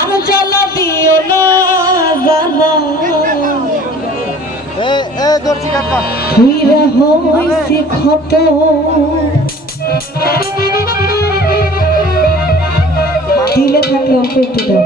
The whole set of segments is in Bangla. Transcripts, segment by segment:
আর জ্বালা দিও না জানা ফিরা হইছে ক্ষত। দিলে থাকলে অল্প একটু দাও।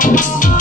Thank.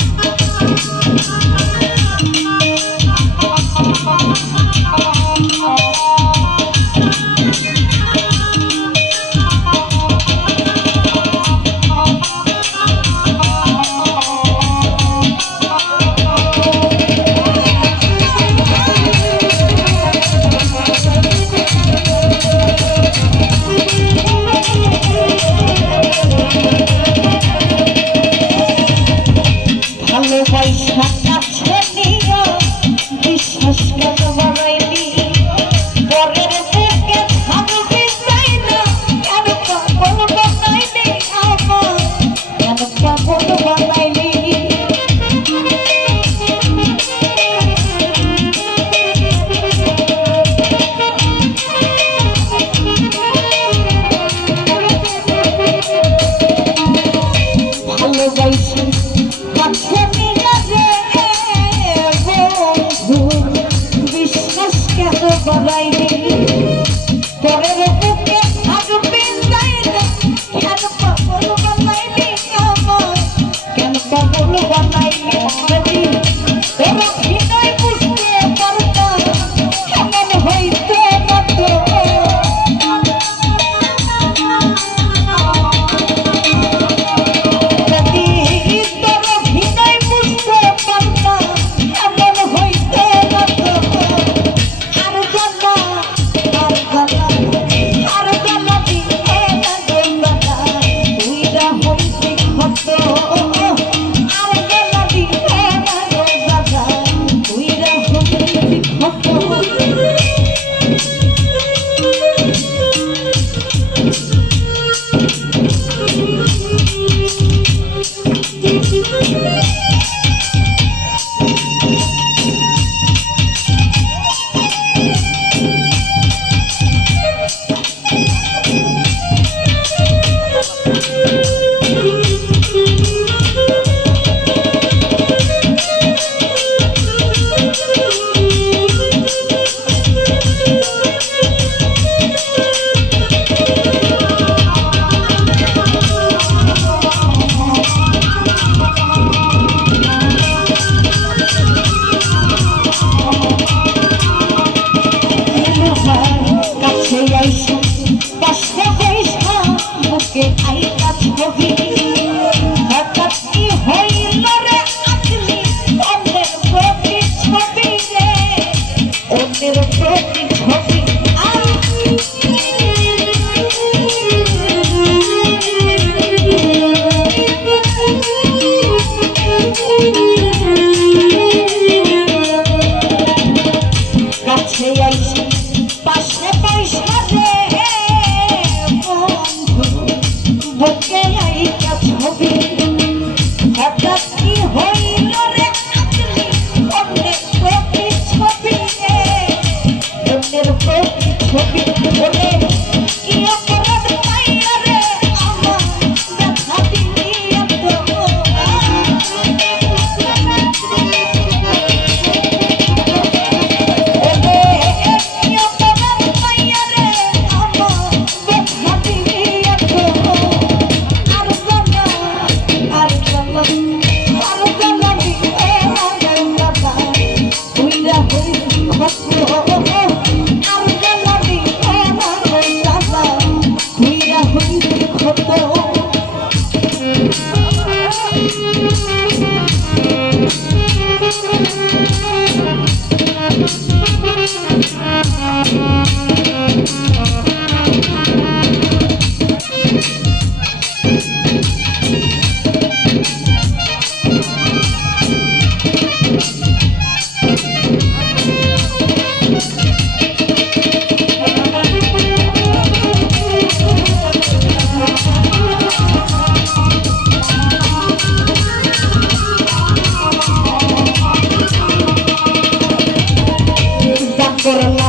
por